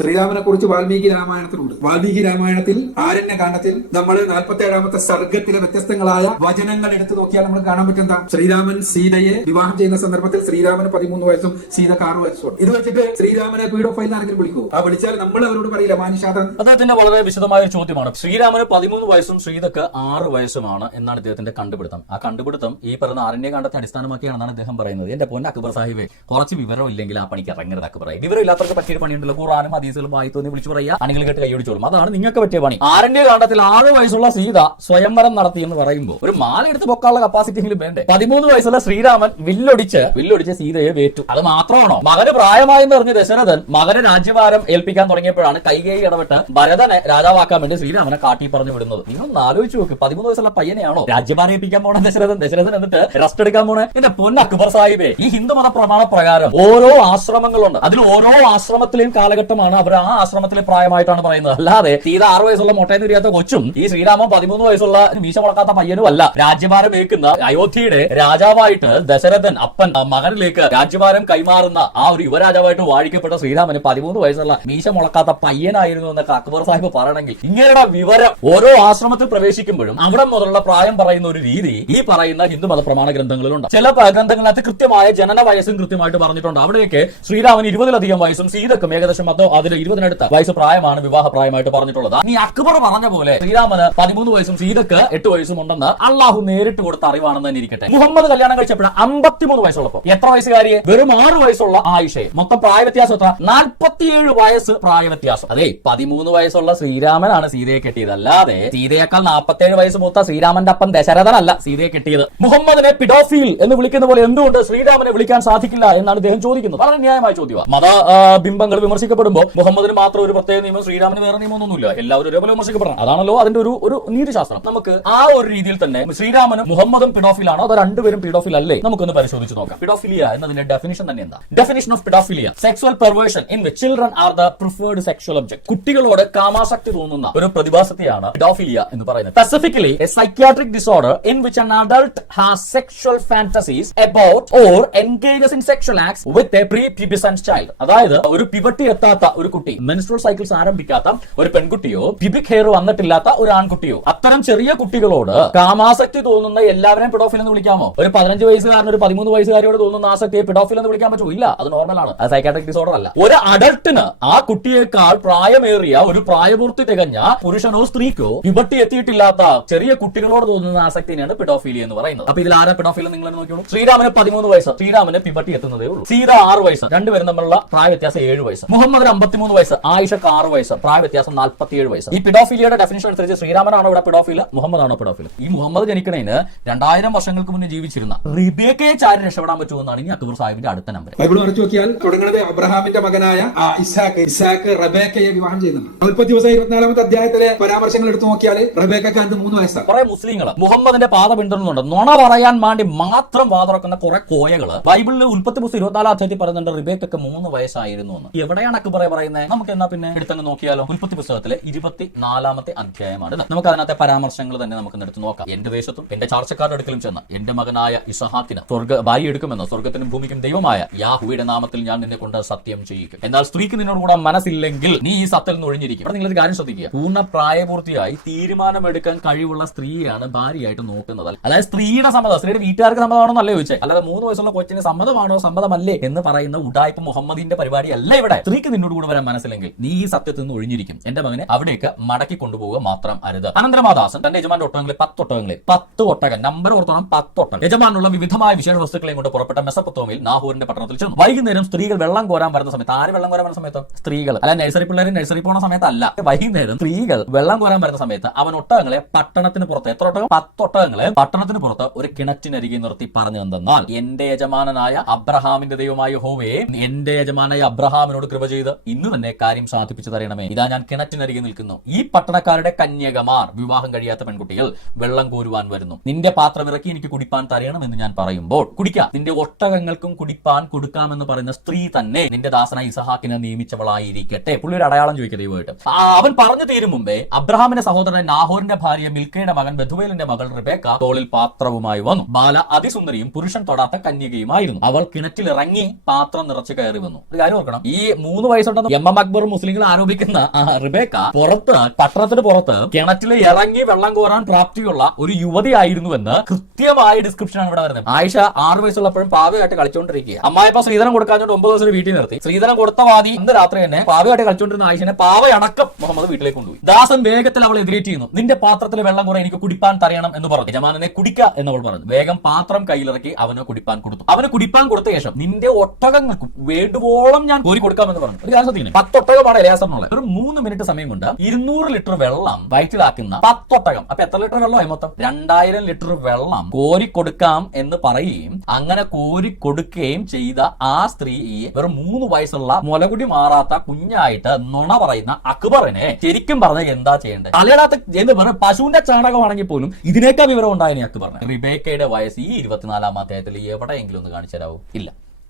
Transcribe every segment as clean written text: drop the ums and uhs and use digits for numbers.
ശ്രീരാമനെ കുറിച്ച് വാൽമീകി രാമായണത്തിലുണ്ട്. വാൽമീകി രാമായണത്തിൽ ആരണ്യകാണ്ഡത്തിൽ നമ്മൾ 47ാമത്തെ സർഗത്തിലെ വ്യത്യസ്തങ്ങളായ വചനങ്ങൾ എടുത്തു നോക്കിയാൽ നമ്മൾ കാണാൻ പറ്റുന്ന ശ്രീരാമൻ സീതയെ വിവാഹം ചെയ്യുന്ന സന്ദർഭത്തിൽ ശ്രീരാമന് 13 വയസ്സും സീതക്ക് 6 വയസ്സും. ഇത് വെച്ചിട്ട് ശ്രീരാമനെ പീഡോഫൈൽ ആരെങ്കിലും വിളിക്കൂ? ആ വിളിച്ചാൽ നമ്മൾ അവരോട് പറയില്ല മാനുഷാദൻ. അദ്ദേഹത്തിന്റെ വളരെ വിശദമായ ഒരു ചോദ്യമാണ്. ശ്രീരാമന് 13 വയസ്സും സീതക്ക് 6 വയസ്സുമാണ് എന്നാണ് ഇദ്ദേഹത്തിന്റെ കണ്ടുപിടുത്തം. ആ കണ്ടുപിടുത്തം ഈ പറഞ്ഞ ആരണ്യകാണ്ഡത്തെ അടിസ്ഥാനമാക്കിയാണെന്നാണ് അദ്ദേഹം പറയുന്നത്. എന്റെ പൊന്ന അക്ബർ സാഹിബേ, കുറച്ച് വിവരം ഇല്ലെങ്കിൽ ആ പണിക്ക് ഇറങ്ങരുത് അക്ബർ. വിവരം ഇല്ലാത്തവർക്ക് പറ്റിയൊരു പണിയുണ്ടല്ലോ. ഖുർആനും ഹദീസുകളും വായിത്തോന്നി വിളിച്ചു പറയാ, അണികൾ കേട്ട് കൈയടിച്ചോളും. അതാണ് നിങ്ങൾക്ക് പറ്റിയ പണി. ആരണ്യകാണ്ഡത്തിൽ 6 വയസ്സുള്ള സീത സ്വയംവരം നടത്തി എന്ന് പറയുമ്പോൾ ഒരു മാല എടുത്ത് പൊക്കാനുള്ള കപ്പാസിറ്റി എങ്കിലും വേണ്ടേ? 13 വയസ്സുള്ള ശ്രീരാമൻ വില്ലൊടിച്ച് സീതയെ വേറ്റു. അത് മാത്രമാണോ? മകന് പ്രായമായെന്ന് പറഞ്ഞ് ദശരഥൻ മകന് രാജ്യഭാരം ഏൽപ്പിക്കാൻ തുടങ്ങിയപ്പോഴാണ് കൈകേയി ഇടപെട്ട് ഭരതനെ രാജാവാക്കാൻ വേണ്ടി ശ്രീരാമനെ കാട്ടി പറഞ്ഞു വിടുന്നത്. നിങ്ങളൊന്ന് ആലോചിച്ച് നോക്ക്, 13 വയസ്സുള്ള പയ്യനെയാണോ രാജ്യഭാരം ഏൽപ്പിക്കാൻ പോണ ദശരഥൻ എന്നിട്ട് റെസ്റ്റ് എടുക്കാൻ പോണേ? എന്റെ പൊന്ന അക്ബർ സാഹിബേ, ഈ ഹിന്ദുമത പ്രമാണ പ്രകാരം ഓരോ ആശ്രമങ്ങളുണ്ട്. അതിൽ ഓരോ ആശ്രമത്തിലെയും കാലഘട്ടമാണ് അവർ ആ ആശ്രമത്തിലെ പ്രായമായിട്ടാണ് പറയുന്നത്. അല്ലാതെ സീത 6 വയസ്സുള്ള മൊട്ടയെന്ന് തിരിയാത്ത കൊച്ചും ഈ ശ്രീരാമൻ 13 വയസ്സുള്ള മീശ വളക്കാത്ത പയ്യനും അല്ല. രാജ്യഭാരം ഏൽക്കുന്ന അയോധ്യയുടെ രാജാവായിട്ട് ദശരഥൻ അപ്പൻ മകനിലേക്ക് രാജ്യഭാരം കൈമാറുന്ന ആ ഒരു യുവരാജാവായിട്ട് വാഴിക്കപ്പെട്ട ശ്രീരാമന് 13 വയസ്സുള്ള മീശ മുളക്കാത്ത പയ്യനായിരുന്നു എന്നൊക്കെ അക്ബർ സാഹിബ് പറയണമെങ്കിൽ ഇങ്ങനെയുള്ള വിവരം ഓരോ ആശ്രമത്തിൽ പ്രവേശിക്കുമ്പോഴും അവിടെ മുതലുള്ള പ്രായം പറയുന്ന ഒരു രീതി ഈ പറയുന്ന ഹിന്ദുമത പ്രമാണ ഗ്രന്ഥങ്ങളിലുണ്ട്. ചില ഗ്രന്ഥങ്ങളിനകത്ത് കൃത്യമായ ജനന വയസ്സും കൃത്യമായിട്ട് പറഞ്ഞിട്ടുണ്ട്. അവിടെയൊക്കെ ശ്രീരാമന് 20-ലധികം വയസ്സും സീതക്കും ഏകദേശം അതിൽ 20-നടുത്ത വയസ്സ് പ്രായമാണ് വിവാഹ പ്രായമായിട്ട് പറഞ്ഞിട്ടുള്ളത്. ഈ അക്ബർ പറഞ്ഞ പോലെ ശ്രീരാമന് 13 വയസ്സും സീതക്ക് 8 വയസ്സും ഉണ്ടെന്ന് അള്ളാഹു നേരിട്ട് കൊടുത്ത അറിവാണെന്ന് തന്നെ ഇരിക്കട്ടെ. മുഹമ്മദ് കല്യാണം കഴിച്ചപ്പോൾ 53 വയസ്സുള്ളപ്പോൾ എത്ര വയസ്സുകാരിയെ? വെറും 6 വയസ്സുള്ള ആയിഷയെ. മൊത്തം പ്രായ വ്യത്യാസം എത്ര? 47 വയസ്സ് പ്രായ വ്യത്യാസം. അതെ, 13 വയസ്സുള്ള ശ്രീരാമനാണ് സീതയെ കെട്ടിയത്. അല്ലാതെ സീതയേക്കാൾ 47 വയസ്സ് മൂത്ത ശ്രീരാമന്റെ അപ്പൻ ദശരഥനല്ല സീതയെ കെട്ടിയത്. മുഹമ്മദിനെ പിഡോഫീൽ എന്ന് വിളിക്കുന്ന പോലെ എന്തുകൊണ്ട് ശ്രീരാമനെ വിളിക്കാൻ സാധിക്കില്ല എന്നാണ് ഇദ്ദേഹം ചോദിക്കുന്നത്. വളരെ ന്യായമായ ചോദ്യമാണ്. മത ബിംബങ്ങൾ വിമർശിക്കപ്പെടുമ്പോൾ മുഹമ്മദിന് മാത്രം ഒരു പ്രത്യേക നിയമം, ശ്രീരാമന് വേറെ നിയമമൊന്നുമില്ല. എല്ലാവരും ഒരേപോലെ വിമർശിക്കപ്പെടണം. അതാണല്ലോ അതിന്റെ ഒരു നീതിശാസ്ത്രം. നമുക്ക് ആ ഒരു രീതിയിൽ തന്നെ ശ്രീരാമനും മുഹമ്മദും പിഡോഫിൽ ആണോ അതോ രണ്ടുപേരും പിഡോഫിൽ അല്ലേ നമുക്കൊന്ന് പരിശോധിച്ച് നോക്കാം. പിഡോഫിലിയ എന്നതിന്റെ ഡെഫിനിഷൻ തന്നെ എന്താ? Definition of paedophilia: sexual perversion in which children are the preferred sexual object. കുട്ടികളോട് കാമാസക്തി തോന്നുന്ന ഒരു പ്രതിഭാസത്തെയാണ് പിഡോഫിലിയ എന്ന് പറയുന്നത്. Specifically a psychiatric disorder in which an adult has sexual fantasies about or engages in sexual acts with a pre-pubescent child. അതായത് ഒരു പിവട്ടി എത്താത്ത ഒരു കുട്ടി, മെൻസ്ട്രുവൽ സൈക്കിൾസ് ആരംഭിക്കാത്ത ഒരു പെൺകുട്ടിയോ പിബിക് ഹെയർ വന്നിട്ടില്ലാത്ത ഒരു ആൺകുട്ടിയോ, അത്തരം ചെറിയ കുട്ടികളോട് കാമാസക്തി തോന്നുന്ന എല്ലാവരെയും പിഡോഫിൽ എന്ന് വിളിക്കാമോ? ഒരു 15 വയസ്സുകാരൻ ഒരു 13 വയസ്സുകാരിയോട് തോന്നുന്ന ആസക്തിയെ പിഡോഫിൽ എന്ന് വിളിക്കാൻ പറ്റുമോ? ഇല്ല, അത് നോർമലാണ്. അത് സൈക്കാട്രിക് ഡിസോർഡർ അല്ല. ഒരു അഡൾട്ടിന് ആ കുട്ടിയേക്കാൾ പ്രായമേറിയ ഒരു പ്രായപൂർത്തി തികഞ്ഞ പുരുഷനോ സ്ത്രീക്കോ പിബട്ടി എത്തിയിട്ടില്ലാത്ത ചെറിയ കുട്ടികളോട് തോന്നുന്ന ആസക്തിനെയാണ് പിഡോഫിലി എന്ന് പറയുന്നത്. അപ്പൊ ഇതിൽ ആരാ പിഡോഫിൽ നിങ്ങൾ നോക്കിയോളൂ. ശ്രീരാമന് 13 വയസ്സ്, ശ്രീരാമന് പിബട്ടി എത്തുന്നതേ ഉള്ളൂ. സീത 6 വയസ്സ്, രണ്ടുപേരും തമ്മിലുള്ള പ്രായ വ്യത്യാസം 7 വയസ്സ്. മുഹമ്മദിന് 53 വയസ്സ്, ആയിഷക്ക് 6 വയസ്സ്, പ്രായ വ്യത്യാസം 47 വയസ്സ്. ഈ പിഡോഫിലിയുടെ ഡെഫിനിഷൻ അനുസരിച്ച് ശ്രീരാമനാണോ ഇവിടെ പിഡോഫിൽ, മുഹമ്മദാണോ പിഡോഫിൽ? ഈ മുഹമ്മദ് ജനിക്കണേന് 2000 വർഷങ്ങൾക്ക് മുന്നേ ജീവിച്ചിരുന്ന റിബേക്കയെ ചാരി രക്ഷപ്പെടാൻ പറ്റുമെന്നാണ് ഇനി അക്ബർ സാഹിബിന്റെ അടുത്ത നമ്പർ. ബൈബിൾ മറിച്ച് നോക്കിയാൽ തുടങ്ങുന്നത് അബ്രഹാമിന്റെ മകനായ ഇസാക്ക് റബേക്കയെ വിവാഹം ചെയ്യുന്നുണ്ട്. ഉൽപ്പത്തി ദിവസം 24-ാമത്തെ അധ്യായത്തിലെ പരാമർശങ്ങൾ എടുത്തു നോക്കിയാൽ റബേക്കയ്ക്ക് 3 വയസ്സാണ്. കുറെ മുസ്ലിങ്ങൾ മുഹമ്മദിന്റെ പാത പിന്തുടരുന്നുണ്ട്. നുണ പറയാൻ വേണ്ടി മാത്രം വാതുറക്കുന്ന കുറെ കോയകള് ബൈബിളിൽ ഉൽപ്പത്തി പുസ്തകം 24-ാം അധ്യായത്തിൽ പറയുന്നുണ്ട് റിബേക്കയ്ക്ക് 3 വയസ്സായിരുന്നു എന്ന്. എവിടെയാണ് അക്ബർ പറയുന്നത്? നമുക്ക് എന്നാ പിന്നെ എടുത്തങ്ങ് നോക്കിയാലോ. ഉൽപ്പത്തി പുസ്തകത്തിലെ 24-ാമത്തെ അധ്യായമാണ്. നമുക്ക് അതിനകത്തെ പരാമർശങ്ങൾ തന്നെ നമുക്ക് എടുത്ത് നോക്കാം. എന്റെ ദേശത്തും എന്റെ ചാർച്ചക്കാരുടെ അടുക്കലും ചെന്ന് എന്റെ മകനായ ഇസഹാക്കിന് ഭാര്യ എടുക്കുമെന്ന് സ്വർഗത്തിനും ഭൂമിക്കും ദൈവമായ യാഹുവയുടെ നാമത്തിൽ ഞാൻ നിന്നെ കൊണ്ട് സത്യം ചെയ്യിക്കും. എന്നാൽ സ്ത്രീക്ക് നിന്നോട് കൂടെ മനസ്സില്ലെങ്കിൽ നീ ഈ സത്തിൽ നിന്ന് ഒഴിഞ്ഞിരിക്കും. അവിടെ നിങ്ങളൊരു കാര്യം ശ്രദ്ധിക്കുക. പൂർണ്ണ പ്രായപൂർത്തിയായി തീരുമാനമെടുക്കാൻ കഴിവുള്ള സ്ത്രീയാണ് ഭാര്യയായിട്ട് നോക്കുന്നത്. അതായത് സ്ത്രീയുടെ സമ്മതം, സ്ത്രീയുടെ വീട്ടുകാർക്ക് സമ്മതമാണോന്നല്ലേ ചോദിച്ചേ. അല്ലാതെ 3 വയസ്സുള്ള കൊച്ചിന് സമ്മതമാണോ സമ്മതമല്ലേ എന്ന് പറയുന്ന ഉഡായിപ്പ് മുഹമ്മദിന്റെ പരിപാടി അല്ല ഇവിടെ. സ്ത്രീക്ക് നിന്നോട് കൂടെ വരാൻ മനസ്സില്ലെങ്കിൽ നീ ഈ സത്യത്തിൽ നിന്ന് ഒഴിഞ്ഞിരിക്കും. എന്റെ മകനെ അവിടേക്ക് മടക്കി കൊണ്ടുപോവുക മാത്രം അരുത്. അനന്തരമാദാസൻ തന്റെ യജമാന്റെ ഒട്ടകങ്ങളെ 10 ഒട്ടകം നമ്പർ ഓർത്തോണം, 10 ഒട്ടകം യജമാനുള്ള വിവിധമായ വിശേഷ വസ്തുക്കളെയും കൊണ്ട് പുറപ്പെട്ട മെസപ്പൊത്തോമിൽ നാഹൂറിന്റെ പട്ടണത്തിൽ ചെന്നു. വൈകുന്നേരം സ്ത്രീകൾ വെള്ളം കോരാൻ വരുന്ന സമയത്ത്, ആര് വെള്ളം കോരാൻ വരുന്ന സമയത്ത്? സ്ത്രീകൾ. അല്ല, നഴ്സറി പിള്ളേർ നഴ്സറി പോകുന്ന സമയത്തല്ല. വൈകുന്നേരം സ്ത്രീകൾ വെള്ളം കോരാൻ വരുന്ന സമയത്ത് അവൻ ഒട്ടകങ്ങളെ പട്ടണത്തിന് പുറത്ത്, എത്ര ഒട്ടകം? 10 ഒട്ടകങ്ങളെ പട്ടണത്തിന് പുറത്ത് ഒരു കിണറ്റിനരികെ നിർത്തി പറഞ്ഞു എന്തെന്നാൽ, എന്റെ യജമാനായ അബ്രഹാമിന്റെ ദൈവമായ യഹോവയെ, എന്റെ യജമാനായ അബ്രഹാമിനോട് കൃപ ചെയ്ത് ഇന്ന് തന്നെ കാര്യം സാധിപ്പിച്ചു തരണമേ. ഇതാ ഞാൻ കിണറ്റിനരികെ നിൽക്കുന്നു. ഈ പട്ടണക്കാരുടെ കന്യകമാർ, വിവാഹം കഴിയാത്ത പെൺകുട്ടികൾ വെള്ളം കോരുവാൻ വരുന്നു. നിന്റെ പാത്രം ഇറക്കി എനിക്ക് കുടിപ്പാൻ തരയണമെന്ന് ഞാൻ പറയുമ്പോൾ കുടിക്കാം. നിന്റെ ഒട്ടകങ്ങൾക്കും കുടിപ്പാൻ കൊടുക്കാമെന്ന് പറയുന്ന സ്ത്രീ തന്നെ നിന്റെ ദാസനായ ഇസഹാക്കിനെ നിയമിച്ചവളായിരിക്കട്ടെ. പുള്ളി ഒരു അടയാളം ചോദിക്കുക ദൈവമായിട്ട്. അവൻ പറഞ്ഞു തീരും മുമ്പേ അബ്രഹാമിന്റെ സഹോദരൻ നാഹോറിന്റെ ഭാര്യ മിൽക്കയുടെ മകൻ ബെഥുവേലിന്റെ മകൾ റിബേക്ക തോളിൽ പാത്രവുമായി വന്നു. ബാല അതിസുന്ദരിയും പുരുഷൻ തൊടാത്ത കന്യകയുമായിരുന്നു. അവൾ കിണറ്റിലിറങ്ങി പാത്രം നിറച്ച് കയറി വന്നു. ഒരു കാര്യം ഓർക്കണം, ഈ 3 വയസ്സുണ്ടെന്ന് എന്ന് mmakbar മുസ്ലിങ്ങൾ ആരോപിക്കുന്ന റിബേക്ക പുറത്ത് പട്ടണത്തിന് പുറത്ത് കിണറ്റിൽ ഇറങ്ങി വെള്ളം കോരാൻ പ്രാപ്തിയുള്ള ഒരു യുവതിയായിരുന്നുവെന്ന് കൃത്യമായ ഡിസ്ക്രിപ്ഷനാണ് ഇവിടെ വരുന്നത്. ആയിഷ 6 വയസ്സുള്ളപ്പോഴും പാവയായിട്ട് കളിച്ചുകൊണ്ടിരിക്കുക. അമ്മായിപ്പ ശ്രീധരൻ കൊടുക്കാഞ്ഞോണ്ട് 9 ദിവസം വീട്ടിൽ നിർത്തി. ശ്രീധരൻ കൊടുത്ത വാദി ഇന്ന് രാത്രി തന്നെ പാവയായിട്ട് കളിച്ചുകൊണ്ടിരുന്ന ആയിഷനെ പാവയടക്കം മുഹമ്മദ് വീട്ടിലേക്ക് കൊണ്ടുപോയി. ദാസൻ വേഗത്തിൽ അവളെ എതിരേറ്റ് ചെയ്യുന്നു. നിന്റെ പാത്രത്തിൽ വെള്ളം കുറെ എനിക്ക് കുടിപ്പാൻ തരയണം എന്ന് പറഞ്ഞു. യജമാനെ കുടിക്ക എന്നവൾ പറഞ്ഞു. വേഗം പാത്രം കയ്യിലിറക്കി അവന് കുടിപ്പാൻ കൊടുത്തു. അവന് കുടിപ്പാൻ കൊടുത്ത ശേഷം നിന്റെ ഒട്ടകങ്ങൾക്കും വേണ്ടുവോളം ഞാൻ കോരി കൊടുക്കാമെന്ന് പറഞ്ഞു. ഒരു കാര്യം ശ്രദ്ധിക്കണം, 10 ഒട്ടകമാണ് എലിയാസറിനുള്ളത്. ഒരു 3 മിനിറ്റ് സമയം കൊണ്ട് 200 ലിറ്റർ വെള്ളം വയറ്റിലാക്കുന്ന 10 ഒട്ടകം. അപ്പൊ എത്ര ലിറ്റർ വെള്ളമായി മൊത്തം? 2000 ലിറ്റർ വെള്ളം കോരി കൊടുക്കാം എന്ന് പറയുകയും അങ്ങനെ കോരി കൊടുക്കുകയും ചെയ്ത ആ സ്ത്രീ വെറും 3 വയസ്സുള്ള മുലകുടി മാറാത്ത കുഞ്ഞായിട്ട് നുണ പറയുന്ന അക്ബറിനെ ശരിക്കും പറഞ്ഞാൽ എന്താ ചെയ്യേണ്ടത്? തലയിടാത്ത എന്ന് പറഞ്ഞ പശുവിന്റെ ചാണകമാണെങ്കിൽ പോലും ഇതിനേക്കാൾ വിവരം ഉണ്ടായിരുന്നു അക്ബറിന്. റിബേക്കയുടെ വയസ്സ് ഈ 24-ാം അധ്യായത്തിൽ എവിടെയെങ്കിലും ഒന്ന് കാണിച്ചു തരാവോ? ഇല്ല.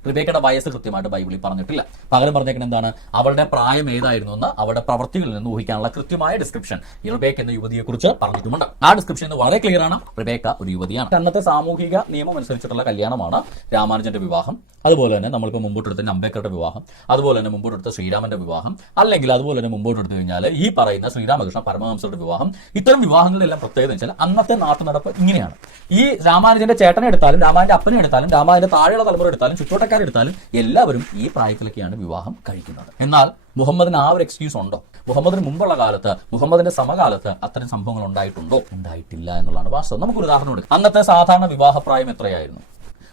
റിബേക്കയുടെ വയസ്സ് കൃത്യമായിട്ട് ബൈബിളിൽ പറഞ്ഞിട്ടില്ല. പകരം പറഞ്ഞേക്കുന്നത് എന്താണ്? അവളുടെ പ്രായം ഏതായിരുന്നു എന്ന് അവളുടെ പ്രവൃത്തികളിൽ നിന്ന് ഊഹിക്കാനുള്ള കൃത്യമായ ഡിസ്ക്രിപ്ഷൻ ഈ റിബേക്ക എന്ന യുവതിയെ കുറിച്ച് പറഞ്ഞിട്ടുമുണ്ട്. ആ ഡിസ്ക്രിപ്ഷൻ വളരെ ക്ലിയർ ആണ്. റിബേക്ക ഒരു യുവതിയാണ്. അന്നത്തെ സാമൂഹിക നിയമം അനുസരിച്ചിട്ടുള്ള കല്യാണമാണ് രാമാനുജന്റെ വിവാഹം. അതുപോലെ തന്നെ നമ്മളിപ്പോൾ മുമ്പോട്ടെടുത്ത അംബേദ്കറുടെ വിവാഹം, അതുപോലെ തന്നെ മുമ്പോട്ടെടുത്ത ശ്രീരാമന്റെ വിവാഹം, അല്ലെങ്കിൽ അതുപോലെ തന്നെ മുമ്പോട്ടെടുത്തു കഴിഞ്ഞാൽ ഈ പറയുന്ന ശ്രീരാമകൃഷ്ണ പരമഹംസരുടെ വിവാഹം. ഇത്തരം വിവാഹങ്ങളിലെല്ലാം പ്രത്യേകത വെച്ചാൽ അന്നത്തെ നാട്ടുനടപ്പ് ഇങ്ങനെയാണ്. ഈ രാമാനുജന്റെ ചേട്ടനെ എടുത്താലും രാമാന്റെ അപ്പനെ എടുത്താലും രാമാന്റെ താഴെയുള്ള തലമുറ എടുത്താലും ചുറ്റോട്ടക്കാരെ എടുത്താലും എല്ലാവരും ഈ പ്രായത്തിലൊക്കെയാണ് വിവാഹം കഴിക്കുന്നത്. എന്നാൽ മുഹമ്മദിന് ആ ഒരു എക്സ്ക്യൂസ് ഉണ്ടോ? മുഹമ്മദിന് മുമ്പുള്ള കാലത്ത്, മുഹമ്മദിന്റെ സമകാലത്ത് അത്തരം സംഭവങ്ങൾ ഉണ്ടായിട്ടുണ്ടോ? ഉണ്ടായിട്ടില്ല എന്നുള്ളതാണ് വാസ്തവം. നമുക്കൊരു ഉദാഹരണം കൊടുക്കാം. അന്നത്തെ സാധാരണ വിവാഹപ്രായം എത്രയായിരുന്നു?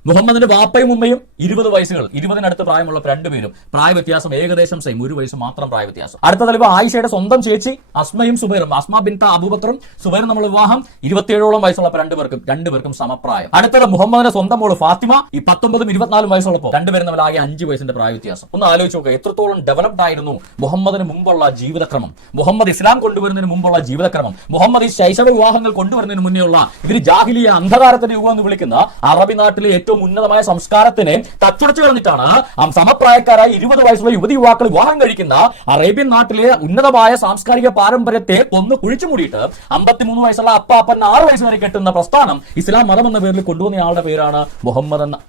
മുഹമ്മദിന്റെ വാപ്പയും ഉമ്മയും 20 വയസ്സുകൾ, 20-നടുത്ത് പ്രായമുള്ള രണ്ടുപേരും പ്രായ വ്യത്യാസം ഏകദേശം സെയിം, 1 വയസ്സ് മാത്രം പ്രായ വ്യത്യാസം. അടുത്ത തെളിവ് ആയിഷയുടെ സ്വന്തം ചേച്ചി അസ്മയും സുബൈറും, അസ്മ ബിൻത അബൂബക്കറും സുബൈറും നമ്മൾ വിവാഹം 27ഓളം വയസ്സുള്ള രണ്ടുപേർക്കും സമപ്രായം. അടുത്തത് മുഹമ്മദിന്റെ സ്വന്തം മോള് ഫാത്തിമ 19ഉം 24ഉം വയസ്സുള്ളപ്പോൾ രണ്ടുപേരും തമ്മിൽ ആകെ 5 വയസ്സിന്റെ പ്രായ വ്യത്യാസം. ഒന്ന് ആലോചിച്ച് നോക്കുക, എത്രത്തോളം ഡെവലപ്ഡ് ആയിരുന്നു മുഹമ്മദിന് മുമ്പുള്ള ജീവിതക്രമം, മുഹമ്മദ് ഇസ്ലാം കൊണ്ടുവരുന്നതിന് മുമ്പുള്ള ജീവിതക്രമം, മുഹമ്മദ് ഈ ശൈശവ വിവാഹങ്ങൾ കൊണ്ടുവരുന്നതിന് മുന്നേയുള്ള ഇവര് ജാഹിലിയ അന്ധകാരത്തിന്റെ യുഗം എന്ന് വിളിക്കുന്ന അറബി നാട്ടിലെ ഏറ്റവും ഉന്നതമായ സംസ്കാരത്തിനെ തച്ചുടച്ചു കളഞ്ഞിട്ടാണ് സമപ്രായക്കാരായ 20 വയസ്സുള്ള യുവതി യുവാക്കൾ വിവാഹം കഴിക്കുന്ന അറേബ്യൻ നാട്ടിലെ ഉന്നതമായ സാംസ്കാരിക പാരമ്പര്യത്തെ ഒന്ന് കുഴിച്ചു മൂടിയിട്ട് 53 വയസ്സുള്ള അപ്പാപ്പൻ 6 വയസ്സ് വരെ കെട്ടുന്ന പ്രസ്ഥാനം ഇസ്ലാം മതം എന്ന പേരിൽ കൊണ്ടുവന്ന ആളുടെ പേരാണ് മുഹമ്മദ് എന്ന